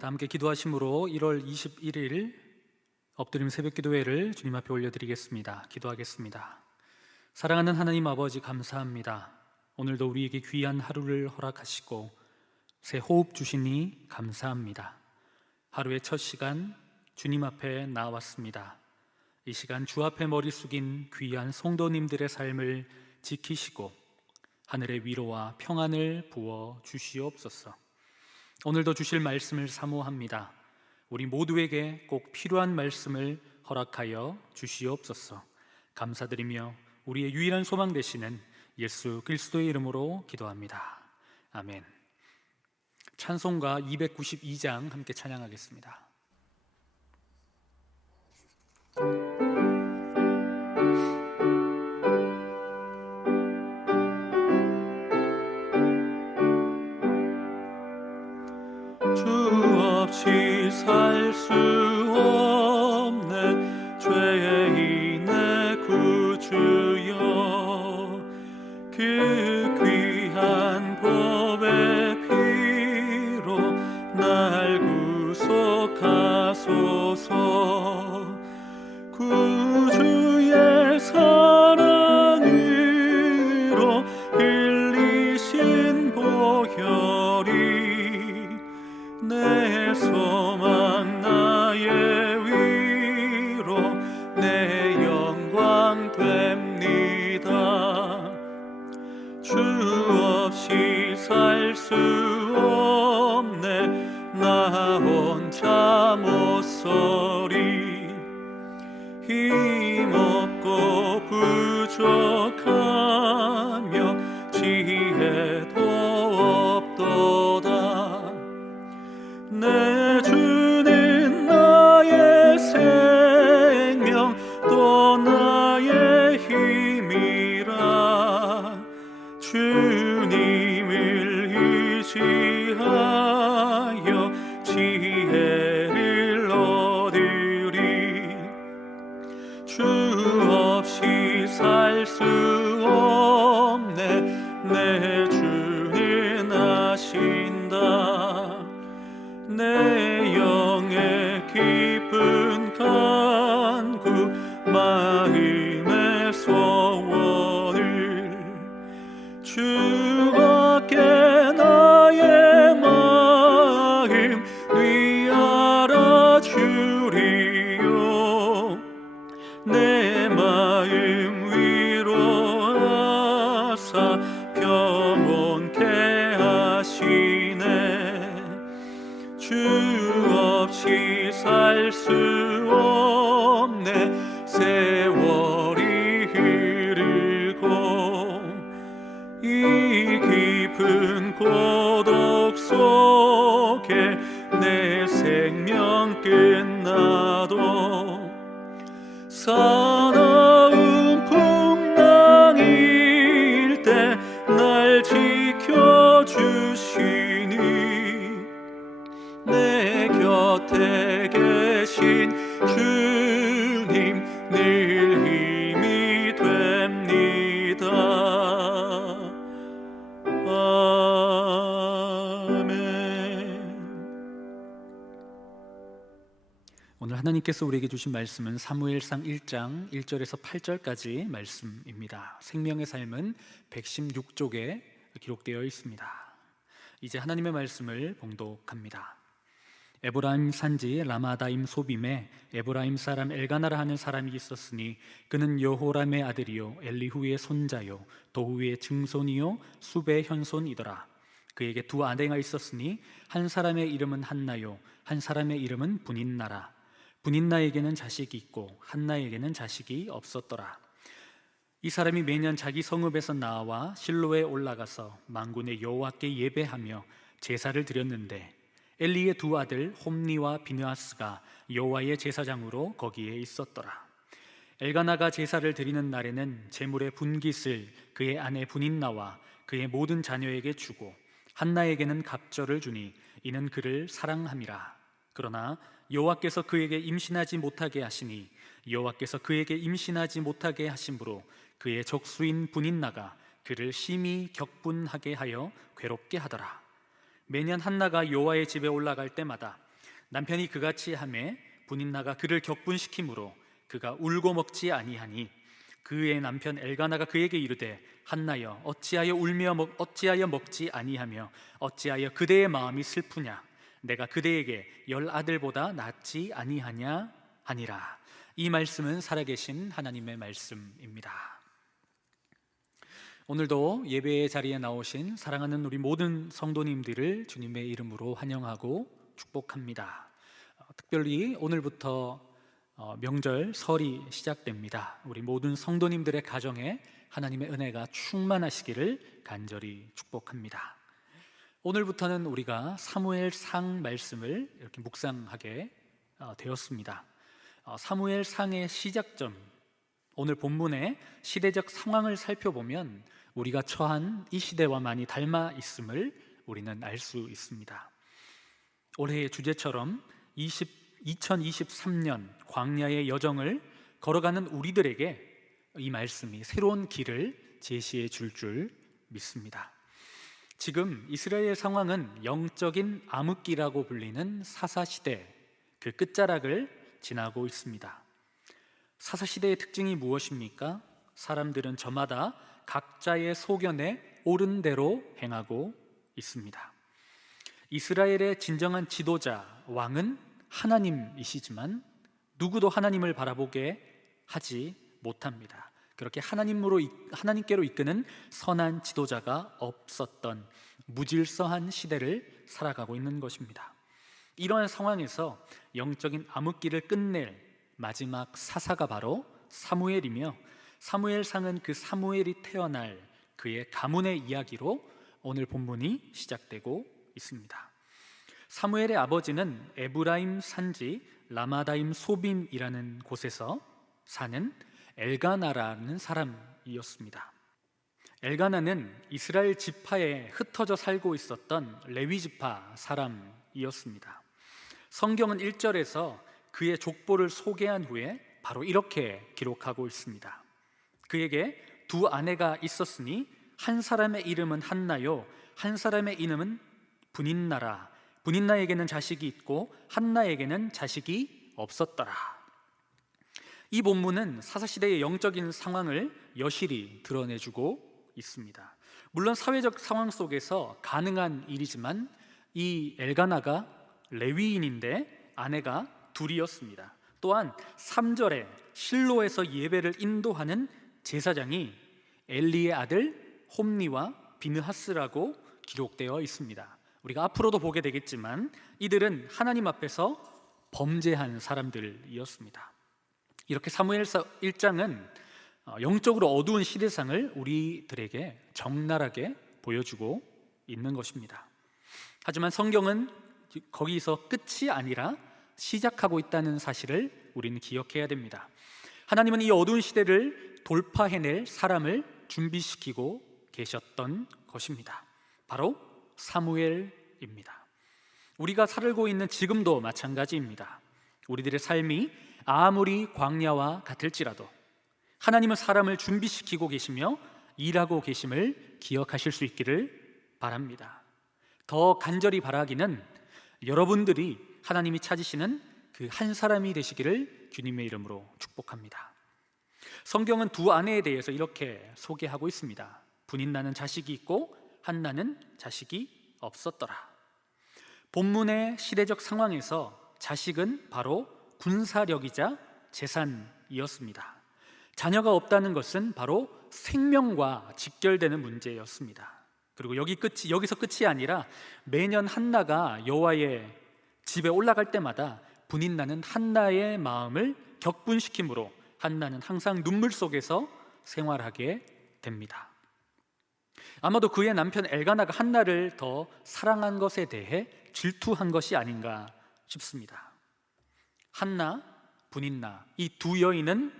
다 함께 기도하심으로 1월 21일 엎드림 새벽기도회를 주님 앞에 올려드리겠습니다. 기도하겠습니다. 사랑하는 하나님 아버지, 감사합니다. 오늘도 우리에게 귀한 하루를 허락하시고 새 호흡 주시니 감사합니다. 하루의 첫 시간 주님 앞에 나왔습니다. 이 시간 주 앞에 머리 숙인 귀한 성도님들의 삶을 지키시고 하늘의 위로와 평안을 부어 주시옵소서. 오늘도 주실 말씀을 사모합니다. 우리 모두에게 꼭 필요한 말씀을 허락하여 주시옵소서. 감사드리며 우리의 유일한 소망 되시는 예수 그리스도의 이름으로 기도합니다. 아멘. 찬송가 292장 함께 찬양하겠습니다. 주 없이 살 수 없네 죄인의 구주여, 그 귀한 법의 피로 날 구속하소서. 구주의 사랑으로 흘리신 보혈이 내 소망 나의 위로 내 영광 됩니다. 주 없이 살 수 없네 나 혼자 못 서리. 힘없고 부족하며 지혜도 없도다. 내 주는 나의 생명 또 나의 힘이라. 주님을 의지하여 지혜를 얻으리. 주 없이 살 수 없네 내 주는 아신다. 내 영의 깊은 간구 마음의 소원을 주밖에 나의 마음 위알아 주리요. 내 마음 위로하사 평온케 하시네. 주 없이 살 수 없네 세월이 흐르고 이 깊은 고독 속에 내 생명 끝나도 사나운 풍랑일 때 날 지켜주시니 내 곁에 계신 주님 늘 힘이 됩니다. 아멘. 오늘 하나님께서 우리에게 주신 말씀은 사무엘상 1장 1절에서 8절까지 말씀입니다. 생명의 삶은 116쪽에 기록되어 있습니다. 이제 하나님의 말씀을 봉독합니다. 에브라임 산지 라마다임 소빔에 에브라임 사람 엘가나라 하는 사람이 있었으니 그는 여호람의 아들이요 엘리후의 손자요 도후의 증손이요 수베의 현손이더라. 그에게 두 아내가 있었으니 한 사람의 이름은 한나요 한 사람의 이름은 분인나라. 분인나에게는 자식이 있고 한나에게는 자식이 없었더라. 이 사람이 매년 자기 성읍에서 나와 실로에 올라가서 만군의 여호와께 예배하며 제사를 드렸는데 엘리의 두 아들 홈니와 비느하스가 여호와의 제사장으로 거기에 있었더라. 엘가나가 제사를 드리는 날에는 제물의 분깃을 그의 아내 분인나와 그의 모든 자녀에게 주고 한나에게는 갑절을 주니 이는 그를 사랑함이라. 그러나 여호와께서 그에게 임신하지 못하게 하시니 여호와께서 그에게 임신하지 못하게 하심으로 그의 적수인 분인나가 그를 심히 격분하게 하여 괴롭게 하더라. 매년 한나가 여호와의 집에 올라갈 때마다 남편이 그같이 하매 분인나가 그를 격분시키므로 그가 울고 먹지 아니하니 그의 남편 엘가나가 그에게 이르되 한나여 어찌하여 울며 어찌하여 먹지 아니하며 어찌하여 그대의 마음이 슬프냐 내가 그대에게 10아들보다 낫지 아니하냐 하니라. 이 말씀은 살아계신 하나님의 말씀입니다. 오늘도 예배의 자리에 나오신 사랑하는 우리 모든 성도님들을 주님의 이름으로 환영하고 축복합니다. 특별히 오늘부터 명절 설이 시작됩니다. 우리 모든 성도님들의 가정에 하나님의 은혜가 충만하시기를 간절히 축복합니다. 오늘부터는 우리가 사무엘상 말씀을 이렇게 묵상하게 되었습니다. 사무엘상의 시작점, 오늘 본문의 시대적 상황을 살펴보면 우리가 처한 이 시대와 많이 닮아 있음을 우리는 알 수 있습니다. 올해의 주제처럼 2023년 광야의 여정을 걸어가는 우리들에게 이 말씀이 새로운 길을 제시해 줄 믿습니다. 지금 이스라엘의 상황은 영적인 암흑기라고 불리는 사사시대 그 끝자락을 지나고 있습니다. 사사시대의 특징이 무엇입니까? 사람들은 저마다 각자의 소견에 옳은 대로 행하고 있습니다. 이스라엘의 진정한 지도자, 왕은 하나님이시지만 누구도 하나님을 바라보게 하지 못합니다. 그렇게 하나님께로 이끄는 선한 지도자가 없었던 무질서한 시대를 살아가고 있는 것입니다. 이러한 상황에서 영적인 암흑기를 끝낼 마지막 사사가 바로 사무엘이며 사무엘상은 그 사무엘이 태어날 그의 가문의 이야기로 오늘 본문이 시작되고 있습니다. 사무엘의 아버지는 에브라임 산지 라마다임 소빔이라는 곳에서 사는 엘가나라는 사람이었습니다. 엘가나는 이스라엘 지파에 흩어져 살고 있었던 레위 지파 사람이었습니다. 성경은 1절에서 그의 족보를 소개한 후에 바로 이렇게 기록하고 있습니다. 그에게 두 아내가 있었으니 한 사람의 이름은 한나요 한 사람의 이름은 분인나라. 분인나에게는 자식이 있고 한나에게는 자식이 없었더라. 이 본문은 사사시대의 영적인 상황을 여실히 드러내주고 있습니다. 물론 사회적 상황 속에서 가능한 일이지만 이 엘가나가 레위인인데 아내가 둘이었습니다. 또한 3절에 실로에서 예배를 인도하는 제사장이 엘리의 아들 홈니와 비느하스라고 기록되어 있습니다. 우리가 앞으로도 보게 되겠지만 이들은 하나님 앞에서 범죄한 사람들이었습니다. 이렇게 사무엘서 1장은 영적으로 어두운 시대상을 우리들에게 적나라하게 보여주고 있는 것입니다. 하지만 성경은 거기서 끝이 아니라 시작하고 있다는 사실을 우리는 기억해야 됩니다. 하나님은 이 어두운 시대를 돌파해낼 사람을 준비시키고 계셨던 것입니다. 바로 사무엘입니다. 우리가 살고 있는 지금도 마찬가지입니다. 우리들의 삶이 아무리 광야와 같을지라도 하나님은 사람을 준비시키고 계시며 일하고 계심을 기억하실 수 있기를 바랍니다. 더 간절히 바라기는 여러분들이 하나님이 찾으시는 그 한 사람이 되시기를 주님의 이름으로 축복합니다. 성경은 두 아내에 대해서 이렇게 소개하고 있습니다. 분인나는 자식이 있고 한나는 자식이 없었더라. 본문의 시대적 상황에서 자식은 바로 군사력이자 재산이었습니다. 자녀가 없다는 것은 바로 생명과 직결되는 문제였습니다. 그리고 여기서 끝이 아니라 매년 한나가 여호와의 집에 올라갈 때마다 분인나는 한나의 마음을 격분시키므로 한나는 항상 눈물 속에서 생활하게 됩니다. 아마도 그의 남편 엘가나가 한나를 더 사랑한 것에 대해 질투한 것이 아닌가 싶습니다. 한나, 분인나 이 두 여인은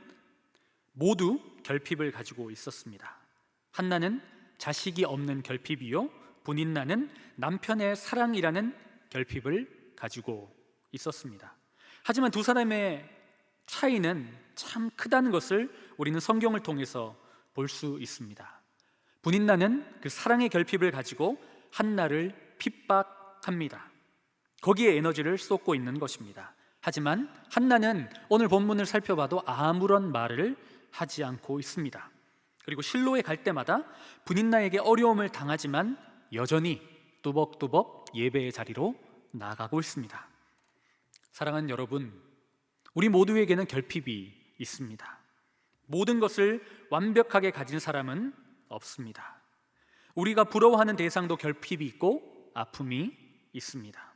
모두 결핍을 가지고 있었습니다. 한나는 자식이 없는 결핍이요 분인나는 남편의 사랑이라는 결핍을 가지고 있었습니다. 하지만 두 사람의 차이는 참 크다는 것을 우리는 성경을 통해서 볼 수 있습니다. 분인나는 그 사랑의 결핍을 가지고 한나를 핍박합니다. 거기에 에너지를 쏟고 있는 것입니다. 하지만 한나는 오늘 본문을 살펴봐도 아무런 말을 하지 않고 있습니다. 그리고 실로에 갈 때마다 분인나에게 어려움을 당하지만 여전히 뚜벅뚜벅 예배의 자리로 나아가고 있습니다. 사랑하는 여러분, 우리 모두에게는 결핍이 있습니다. 모든 것을 완벽하게 가진 사람은 없습니다. 우리가 부러워하는 대상도 결핍이 있고 아픔이 있습니다.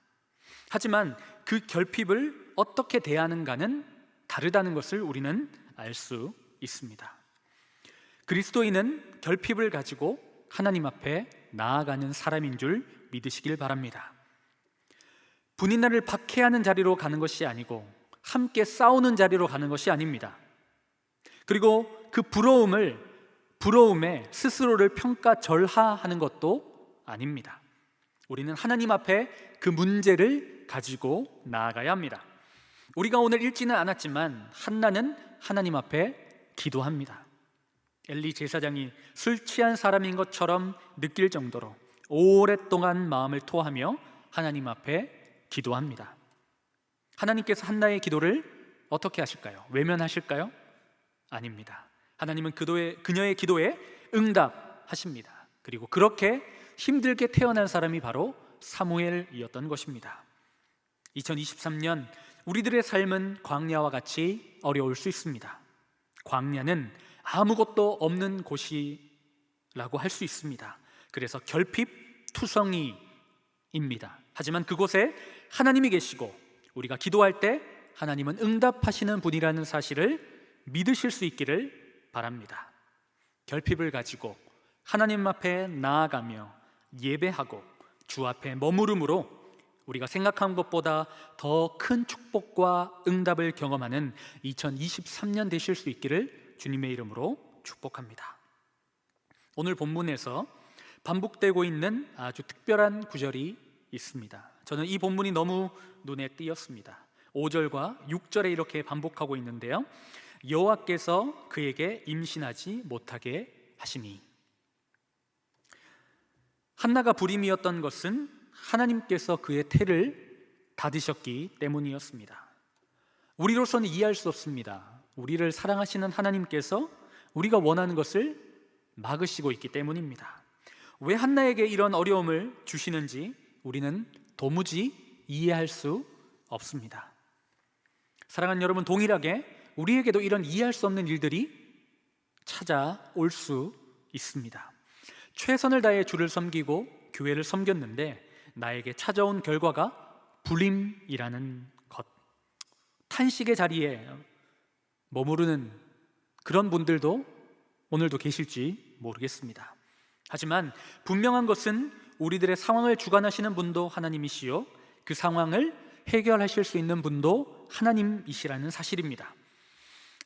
하지만 그 결핍을 어떻게 대하는가는 다르다는 것을 우리는 알 수 있습니다. 그리스도인은 결핍을 가지고 하나님 앞에 나아가는 사람인 줄 믿으시길 바랍니다. 분인나를 박해하는 자리로 가는 것이 아니고 함께 싸우는 자리로 가는 것이 아닙니다. 그리고 그 부러움에 스스로를 평가절하하는 것도 아닙니다. 우리는 하나님 앞에 그 문제를 가지고 나아가야 합니다. 우리가 오늘 읽지는 않았지만 한나는 하나님 앞에 기도합니다. 엘리 제사장이 술 취한 사람인 것처럼 느낄 정도로 오랫동안 마음을 토하며 하나님 앞에 기도합니다. 하나님께서 한나의 기도를 어떻게 하실까요? 외면하실까요? 아닙니다. 하나님은 그녀의 기도에 응답하십니다. 그리고 그렇게 힘들게 태어난 사람이 바로 사무엘이었던 것입니다. 2023년 우리들의 삶은 광야와 같이 어려울 수 있습니다. 광야는 아무것도 없는 곳이라고 할 수 있습니다. 그래서 결핍투성이입니다. 하지만 그곳에 하나님이 계시고 우리가 기도할 때 하나님은 응답하시는 분이라는 사실을 믿으실 수 있기를 바랍니다. 결핍을 가지고 하나님 앞에 나아가며 예배하고 주 앞에 머무름으로 우리가 생각한 것보다 더 큰 축복과 응답을 경험하는 2023년 되실 수 있기를 주님의 이름으로 축복합니다. 오늘 본문에서 반복되고 있는 아주 특별한 구절이 있습니다. 저는 이 본문이 너무 눈에 띄었습니다. 5절과 6절에 이렇게 반복하고 있는데요. 여호와께서 그에게 임신하지 못하게 하시니. 한나가 불임이었던 것은 하나님께서 그의 태를 닫으셨기 때문이었습니다. 우리로서는 이해할 수 없습니다. 우리를 사랑하시는 하나님께서 우리가 원하는 것을 막으시고 있기 때문입니다. 왜 한나에게 이런 어려움을 주시는지 우리는 도무지 이해할 수 없습니다. 사랑하는 여러분, 동일하게 우리에게도 이런 이해할 수 없는 일들이 찾아올 수 있습니다. 최선을 다해 주를 섬기고 교회를 섬겼는데 나에게 찾아온 결과가 불임이라는 것, 탄식의 자리에 머무르는 그런 분들도 오늘도 계실지 모르겠습니다. 하지만 분명한 것은 우리들의 상황을 주관하시는 분도 하나님이시요 그 상황을 해결하실 수 있는 분도 하나님이시라는 사실입니다.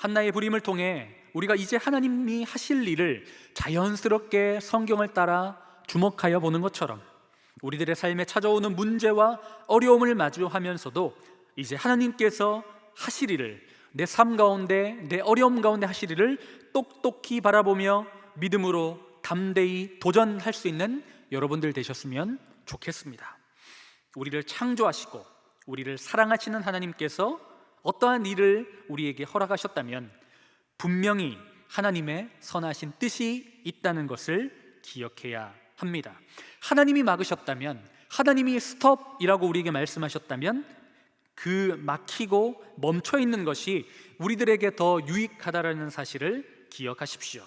한나의 불임을 통해 우리가 이제 하나님이 하실 일을 자연스럽게 성경을 따라 주목하여 보는 것처럼 우리들의 삶에 찾아오는 문제와 어려움을 마주하면서도 이제 하나님께서 하실 일을, 내 삶 가운데, 내 어려움 가운데 하실 일을 똑똑히 바라보며 믿음으로 담대히 도전할 수 있는 여러분들 되셨으면 좋겠습니다. 우리를 창조하시고 우리를 사랑하시는 하나님께서 어떠한 일을 우리에게 허락하셨다면 분명히 하나님의 선하신 뜻이 있다는 것을 기억해야 합니다. 하나님이 막으셨다면, 하나님이 스톱이라고 우리에게 말씀하셨다면 그 막히고 멈춰 있는 것이 우리들에게 더 유익하다라는 사실을 기억하십시오.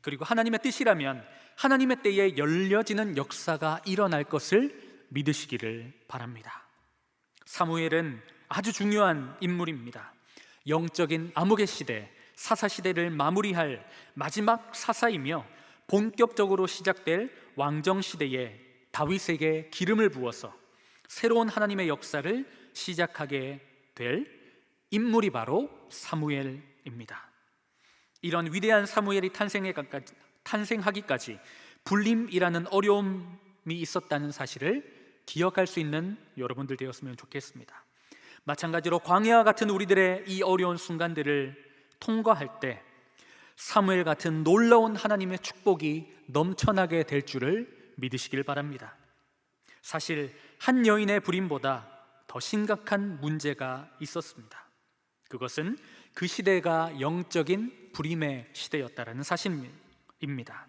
그리고 하나님의 뜻이라면 하나님의 때에 열려지는 역사가 일어날 것을 믿으시기를 바랍니다. 사무엘은 아주 중요한 인물입니다. 영적인 암흑의 시대, 사사시대를 마무리할 마지막 사사이며 본격적으로 시작될 왕정시대에 다윗에게 기름을 부어서 새로운 하나님의 역사를 시작하게 될 인물이 바로 사무엘입니다. 이런 위대한 사무엘이 탄생하기까지 불림이라는 어려움이 있었다는 사실을 기억할 수 있는 여러분들 되었으면 좋겠습니다. 마찬가지로 광야와 같은 우리들의 이 어려운 순간들을 통과할 때 사무엘 같은 놀라운 하나님의 축복이 넘쳐나게 될 줄을 믿으시길 바랍니다. 사실 한 여인의 불임보다 더 심각한 문제가 있었습니다. 그것은 그 시대가 영적인 불임의 시대였다라는 사실입니다.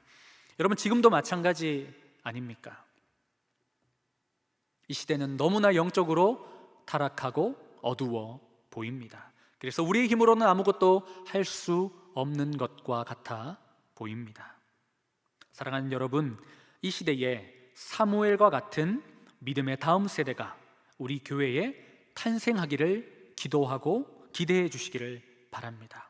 여러분, 지금도 마찬가지 아닙니까? 이 시대는 너무나 영적으로 타락하고 어두워 보입니다. 그래서 우리의 힘으로는 아무것도 할 수 없는 것과 같아 보입니다. 사랑하는 여러분, 이 시대에 사무엘과 같은 믿음의 다음 세대가 우리 교회에 탄생하기를 기도하고 기대해 주시기를 바랍니다.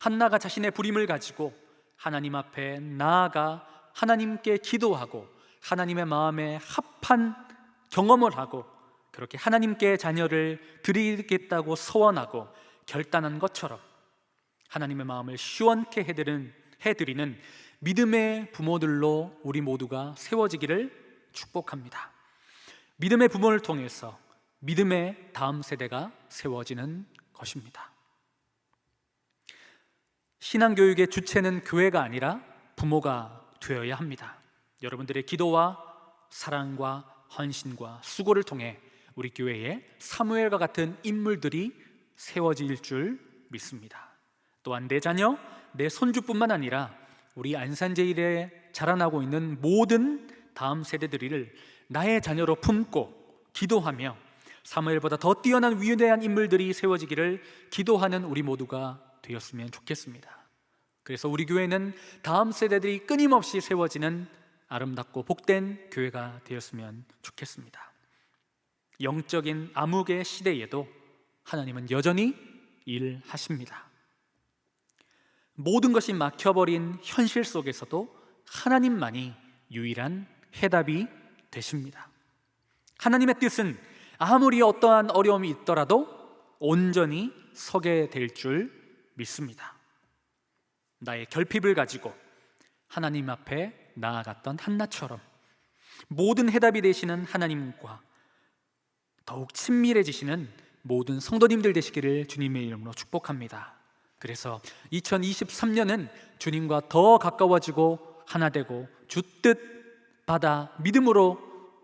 한나가 자신의 불임을 가지고 하나님 앞에 나아가 하나님께 기도하고 하나님의 마음에 합한 경험을 하고 그렇게 하나님께 자녀를 드리겠다고 서원하고 결단한 것처럼 하나님의 마음을 시원케 해드리는 믿음의 부모들로 우리 모두가 세워지기를 축복합니다. 믿음의 부모를 통해서 믿음의 다음 세대가 세워지는 것입니다. 신앙교육의 주체는 교회가 아니라 부모가 되어야 합니다. 여러분들의 기도와 사랑과 헌신과 수고를 통해 우리 교회에 사무엘과 같은 인물들이 세워질 줄 믿습니다. 또한 내 자녀, 내 손주뿐만 아니라 우리 안산제일에 자라나고 있는 모든 다음 세대들을 나의 자녀로 품고 기도하며 사무엘보다 더 뛰어난 위대한 인물들이 세워지기를 기도하는 우리 모두가 되었으면 좋겠습니다. 그래서 우리 교회는 다음 세대들이 끊임없이 세워지는 아름답고 복된 교회가 되었으면 좋겠습니다. 영적인 암흑의 시대에도 하나님은 여전히 일하십니다. 모든 것이 막혀버린 현실 속에서도 하나님만이 유일한 해답이 되십니다. 하나님의 뜻은 아무리 어떠한 어려움이 있더라도 온전히 서게 될 줄 믿습니다. 나의 결핍을 가지고 하나님 앞에 나아갔던 한나처럼 모든 해답이 되시는 하나님과 더욱 친밀해지시는 모든 성도님들 되시기를 주님의 이름으로 축복합니다. 그래서 2023년은 주님과 더 가까워지고 하나 되고 주 뜻 받아 믿음으로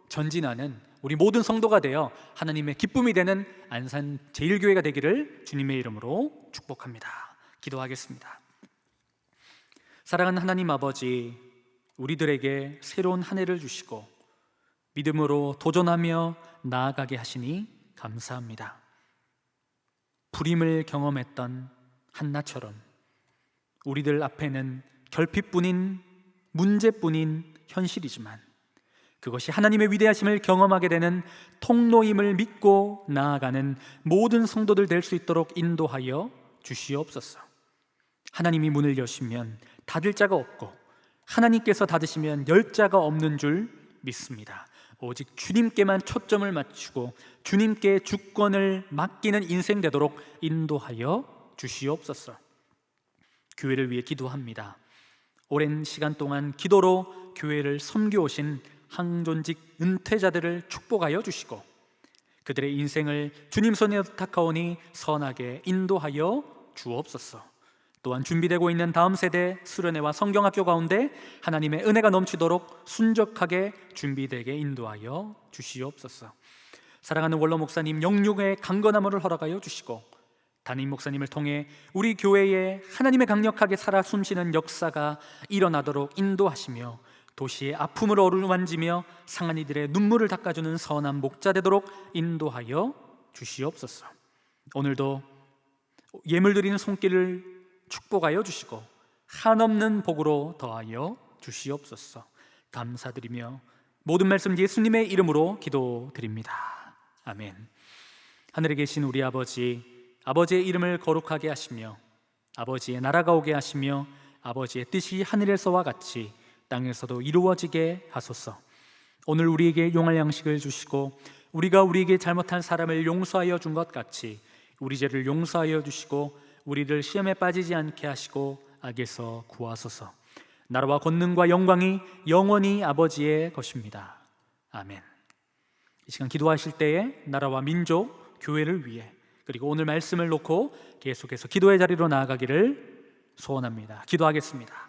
전진하는 우리 모든 성도가 되어 하나님의 기쁨이 되는 안산 제일교회가 되기를 주님의 이름으로 축복합니다. 기도하겠습니다. 사랑하는 하나님 아버지, 우리들에게 새로운 한 해를 주시고 믿음으로 도전하며 나아가게 하시니 감사합니다. 불임을 경험했던 한나처럼 우리들 앞에는 결핍뿐인 문제뿐인 현실이지만 그것이 하나님의 위대하심을 경험하게 되는 통로임을 믿고 나아가는 모든 성도들 될 수 있도록 인도하여 주시옵소서. 하나님이 문을 여시면 닫을 자가 없고 하나님께서 닫으시면 열 자가 없는 줄 믿습니다. 오직 주님께만 초점을 맞추고 주님께 주권을 맡기는 인생 되도록 인도하여 주시옵소서. 교회를 위해 기도합니다. 오랜 시간 동안 기도로 교회를 섬겨오신 항존직 은퇴자들을 축복하여 주시고 그들의 인생을 주님 손에 부탁하오니 선하게 인도하여 주옵소서. 또한 준비되고 있는 다음 세대 수련회와 성경학교 가운데 하나님의 은혜가 넘치도록 순적하게 준비되게 인도하여 주시옵소서. 사랑하는 원로 목사님 영육의 강건함을 허락하여 주시고 담임 목사님을 통해 우리 교회에 하나님의 강력하게 살아 숨쉬는 역사가 일어나도록 인도하시며 도시의 아픔을 어루만지며 상한 이들의 눈물을 닦아주는 선한 목자 되도록 인도하여 주시옵소서. 오늘도 예물 드리는 손길을 축복하여 주시고 한없는 복으로 더하여 주시옵소서. 감사드리며 모든 말씀 예수님의 이름으로 기도드립니다. 아멘. 하늘에 계신 우리 아버지, 아버지의 이름을 거룩하게 하시며 아버지의 나라가 오게 하시며 아버지의 뜻이 하늘에서와 같이 땅에서도 이루어지게 하소서. 오늘 우리에게 용할 양식을 주시고 우리가 우리에게 잘못한 사람을 용서하여 준 것 같이 우리 죄를 용서하여 주시고 우리를 시험에 빠지지 않게 하시고 악에서 구하소서. 나라와 권능과 영광이 영원히 아버지의 것입니다. 아멘. 이 시간 기도하실 때에 나라와 민족, 교회를 위해 그리고 오늘 말씀을 놓고 계속해서 기도의 자리로 나아가기를 소원합니다. 기도하겠습니다.